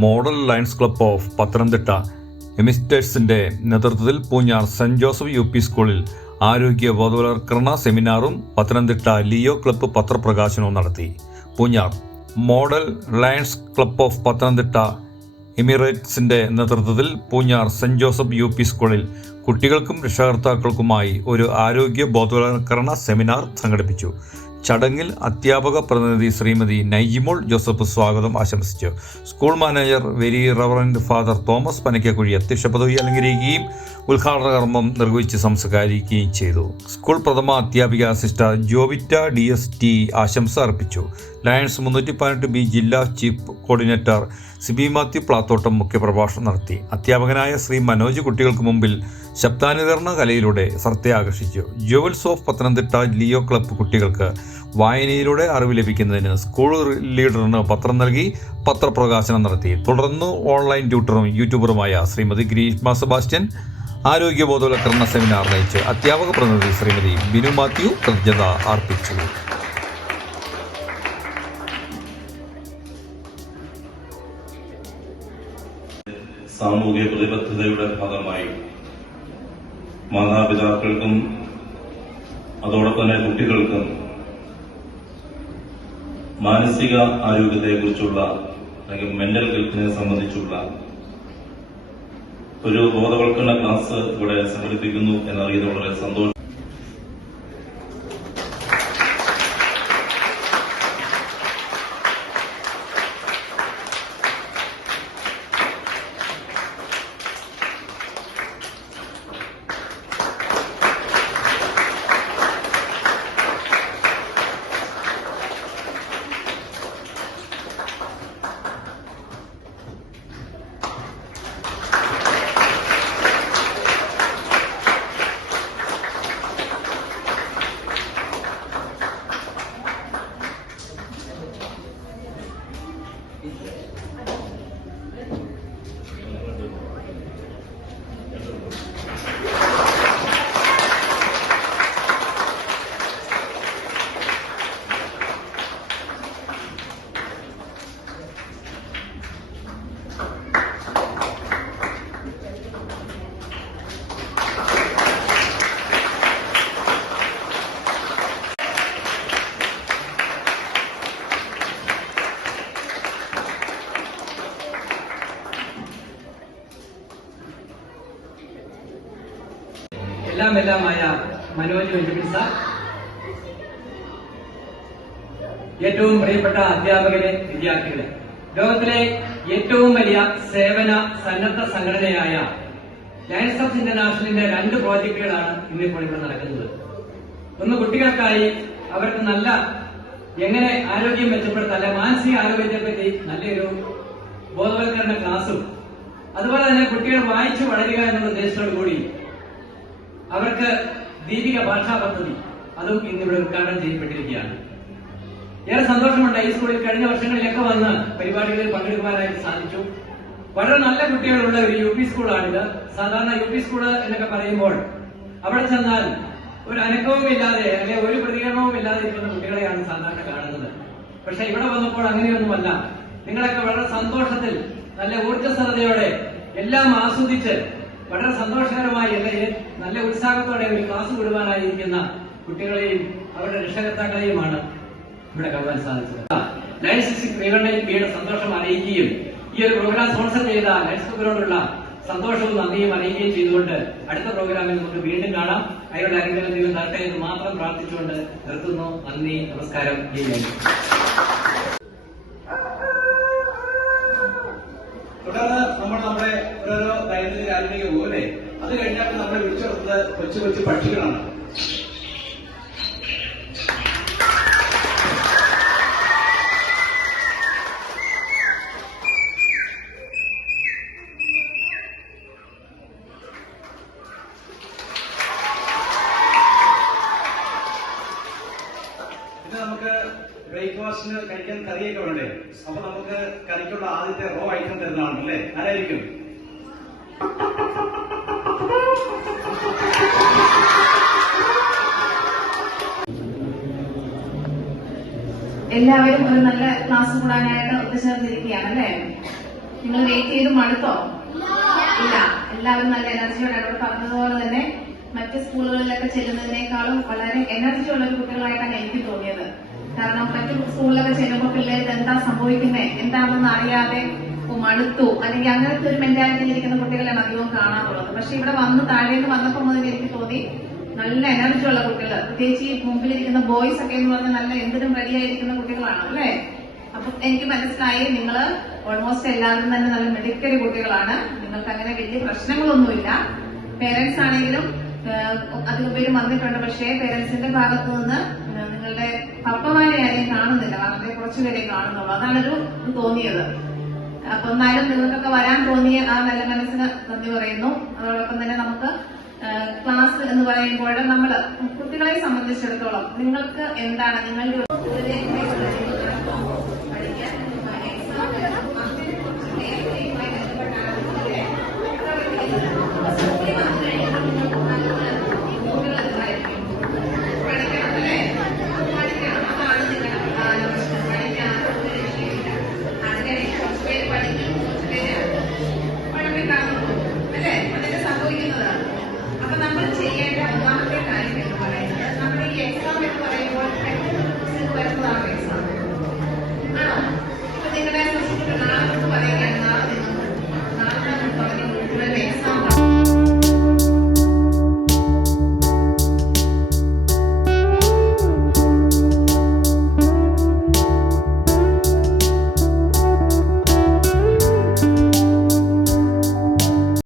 Model Lions Club of Pathanamthitta എമിസ്റ്റേഴ്സിന്റെ നേതൃത്വത്തിൽ Poonjar Saint Joseph U P സ്കൂളിൽ ആരോഗ്യ ബോധവൽക്കരണ സെമിനാറും പത്തനംതിട്ട ലിയോ ക്ലബ്ബ് പത്രപ്രകാശനവും നടത്തി. Poonjar model Lions Club of Pathanamthitta എമിറേറ്റ്സിന്റെ നേതൃത്വത്തിൽ Poonjar Saint Joseph U P സ്കൂളിൽ കുട്ടികൾക്കും രക്ഷകർത്താക്കൾക്കുമായി ഒരു ആരോഗ്യ ബോധവൽക്കരണ സെമിനാർ സംഘടിപ്പിച്ചു. ചടങ്ങിൽ അധ്യാപക പ്രതിനിധി ശ്രീമതി നൈജിമോൾ ജോസഫ് സ്വാഗതം ആശംസിച്ചു. School manager very reverend father Thomas Panakkakuzhi അധ്യക്ഷ പദവി അലങ്കരിക്കുകയും ഉദ്ഘാടന കർമ്മം നിർവഹിച്ച് സംസാരിക്കുകയും ചെയ്തു. സ്കൂൾ പ്രഥമ അധ്യാപിക സിസ്റ്റർ ജോവിറ്റ DST ആശംസ അർപ്പിച്ചു. ലയൺസ് 318B ജില്ലാ ചീഫ് കോർഡിനേറ്റർ സിബി മാത്യു പ്ലാത്തോട്ടം മുഖ്യപ്രഭാഷണം നടത്തി. അധ്യാപകനായ ശ്രീ മനോജ് കുട്ടികൾക്ക് മുമ്പിൽ ശബ്ദാനുകരണ കലയിലൂടെ ശ്രദ്ധ ആകർഷിച്ചു. Jewels of Pathanamthitta Leo club കുട്ടികൾക്ക് വായനയിലൂടെ അറിവ് ലഭിക്കുന്നതിന് സ്കൂൾ ലീഡറിന് പത്രം നൽകി പത്രപ്രകാശനം നടത്തി. തുടർന്ന് ഓൺലൈൻ ട്യൂട്ടറും യൂട്യൂബറുമായ ശ്രീമതി ഗ്രീഷ്മ സെബാസ്റ്റ്യൻ ആരോഗ്യ ബോധവൽക്കരണ സെമിനാർ നയിച്ച് അധ്യാപക പ്രതിനിധി ശ്രീമതി ബിനു മാത്യു കൃതജ്ഞത അർപ്പിച്ചു. സാമൂഹ്യ പ്രതിബദ്ധതയുടെ ഭാഗമായി മാതാപിതാക്കൾക്കും അതോടൊപ്പം തന്നെ കുട്ടികൾക്കും മാനസിക ആരോഗ്യത്തെക്കുറിച്ചുള്ള അല്ലെങ്കിൽ മെന്റൽ ഹെൽത്തിനെ സംബന്ധിച്ചുള്ള ഒരു ബോധവൽക്കരണ ക്ലാസ് ഇവിടെ സംഘടിപ്പിക്കുന്നു എന്നറിയുന്നത് വളരെ സന്തോഷം. എല്ലാമായ മനോജ് വെഞ്ചുമിൻസ, ഏറ്റവും പ്രിയപ്പെട്ട അധ്യാപകരെ, വിദ്യാർത്ഥികളെ, ലോകത്തിലെ ഏറ്റവും വലിയ സേവന സന്നദ്ധ സംഘടനയായ ലയൺസ് ഓഫ് ഇന്റർനാഷണലിന്റെ 2 പ്രോജക്ടുകളാണ് ഇന്നിപ്പോൾ ഇവിടെ നടക്കുന്നത്. ഒന്ന് കുട്ടികൾക്കായി അവർക്ക് നല്ല എങ്ങനെ ആരോഗ്യം മെച്ചപ്പെടുത്താൻ, മാനസിക ആരോഗ്യത്തെപ്പറ്റി നല്ലൊരു ബോധവൽക്കരണ ക്ലാസും, അതുപോലെ തന്നെ കുട്ടികൾ വായിച്ചു വളരുക എന്നുള്ള ഉദ്ദേശത്തോടു കൂടി അവർക്ക് ദീപിക ഭാഷാ പദ്ധതി അതും ഇന്നിവിടെ ഉദ്ഘാടനം ചെയ്യപ്പെട്ടിരിക്കുകയാണ്. ഏറെ സന്തോഷമുണ്ട്. ഈ സ്കൂളിൽ കഴിഞ്ഞ വർഷങ്ങളിലൊക്കെ വന്ന് പരിപാടികളിൽ പങ്കെടുക്കുവാനായിട്ട് സാധിച്ചു. വളരെ നല്ല കുട്ടികളുള്ള ഒരു UP സ്കൂളാണിത്. സാധാരണ UP സ്കൂള് എന്നൊക്കെ പറയുമ്പോൾ അവിടെ ചെന്നാൽ ഒരു അനക്കവും ഇല്ലാതെ അല്ലെങ്കിൽ ഒരു പ്രതികരണവും ഇല്ലാതെ ഇരിക്കുന്ന കുട്ടികളെയാണ് സാധാരണ കാണുന്നത്. പക്ഷെ ഇവിടെ വന്നപ്പോൾ അങ്ങനെയൊന്നുമല്ല. നിങ്ങളൊക്കെ വളരെ സന്തോഷത്തിൽ നല്ല ഊർജ്ജസ്വലതയോടെ എല്ലാം ആസ്വദിച്ച് വളരെ സന്തോഷകരമായി നല്ല ഉത്സാഹത്തോടെ ഒരു ക്ലാസ് വിടുവാനായിരിക്കുന്ന കുട്ടികളെയും അവരുടെ രക്ഷകർത്താക്കളെയുമാണ് ഇവിടെ കാണുവാൻ സാധിച്ചത്. ലയൺസ് പ്രിയപ്പെട്ട സന്തോഷം അറിയിക്കുകയും ഈ ഒരു പ്രോഗ്രാം സ്പോൺസർ ചെയ്ത ലയൺസ് ക്ലബ്ബിനോടുള്ള സന്തോഷവും നന്ദിയും അറിയിക്കുകയും ചെയ്തുകൊണ്ട് അടുത്ത പ്രോഗ്രാമിൽ നമുക്ക് വീണ്ടും കാണാം. അയാളുടെ ആരെങ്കിലും ദൈവം തരട്ടെ എന്ന് മാത്രം പ്രാർത്ഥിച്ചുകൊണ്ട് നിർത്തുന്നു. നന്ദി, നമസ്കാരം. തുടർന്ന് നമ്മുടെ ഓരോ ദൈനംദിന കാര്യങ്ങളിലേക്ക് പോലെ അത് കഴിഞ്ഞാൽ നമ്മൾ വിളിച്ചു ചേർത്തത് കൊച്ചു കൊച്ചു പക്ഷികളാണ്. ഇത് നമുക്ക് ബ്രേക്ക്ഫാസ്റ്റിന് കഴിക്കാൻ കറിയൊക്കെ വേണ്ടേ? അപ്പൊ നമുക്ക് കറിക്കുള്ള ആദ്യത്തെ റോ ഐറ്റം തരുന്നതാണ് അല്ലേ? ആരായിരിക്കും? എല്ലാവരും ഒരു നല്ല ക്ലാസ് കൂടാനായിട്ട് ഒത്തുചേർന്നിരിക്കുകയാണ് അല്ലേ? നിങ്ങൾ വെയിറ്റ് ചെയ്ത് മടുത്തോ? ഇല്ല. എല്ലാവരും നല്ല എനർജിയോടെ അവിടെ പറഞ്ഞതുപോലെ തന്നെ മറ്റ് സ്കൂളുകളിലൊക്കെ ചെല്ലുന്നതിനേക്കാളും വളരെ എനർജി ഉള്ള കുട്ടികളായിട്ടാണ് എനിക്ക് തോന്നിയത്. കാരണം മറ്റു സ്കൂളിലൊക്കെ ചെല്ലുമ്പോൾ പിള്ളേർക്ക് എന്താ സംഭവിക്കുന്നത് എന്താണെന്ന് അറിയാതെ മടുത്തു അല്ലെങ്കിൽ അങ്ങനത്തെ ഒരു മെന്റാലിറ്റിയിൽ ഇരിക്കുന്ന കുട്ടികളാണ് അധികവും കാണാറുള്ളത്. പക്ഷെ ഇവിടെ വന്ന് താഴേന്ന് വന്നപ്പോൾ മുതൽ എനിക്ക് തോന്നി നല്ല എനർജി ഉള്ള കുട്ടികൾ, പ്രത്യേകിച്ച് ഈ മുമ്പിലിരിക്കുന്ന ബോയ്സ് ഒക്കെ എന്ന് പറഞ്ഞാൽ നല്ല എന്തിനും റെഡിയായിരിക്കുന്ന കുട്ടികളാണ് അല്ലേ. അപ്പൊ എനിക്ക് മനസ്സിലായി നിങ്ങൾ ഓൾമോസ്റ്റ് എല്ലാവരും തന്നെ നല്ല മിടുക്കരി കുട്ടികളാണ്. നിങ്ങൾക്ക് അങ്ങനെ വലിയ പ്രശ്നങ്ങളൊന്നുമില്ല. പേരൻസ് ആണെങ്കിലും അധികം പേരും വന്നിട്ടുണ്ട്. പക്ഷേ പേരൻസിന്റെ ഭാഗത്തു നിന്ന് നിങ്ങളുടെ പപ്പമാരെ ആരെയും കാണുന്നില്ല, വളരെ കുറച്ചുപേരെ കാണുന്നുള്ളൂ. അതാണൊരു തോന്നിയത്. അപ്പൊ എന്നാലും നിങ്ങൾക്കൊക്കെ വരാൻ തോന്നിയ ആ നല്ല മനസ്സിന് നന്ദി പറയുന്നു. അതോടൊപ്പം തന്നെ നമുക്ക് ക്ലാസ് എന്ന് പറയുമ്പോൾ നമ്മള് കുട്ടികളെ സംബന്ധിച്ചിടത്തോളം നിങ്ങൾക്ക് എന്താണ് നിങ്ങളുടെ പഠിക്കാൻ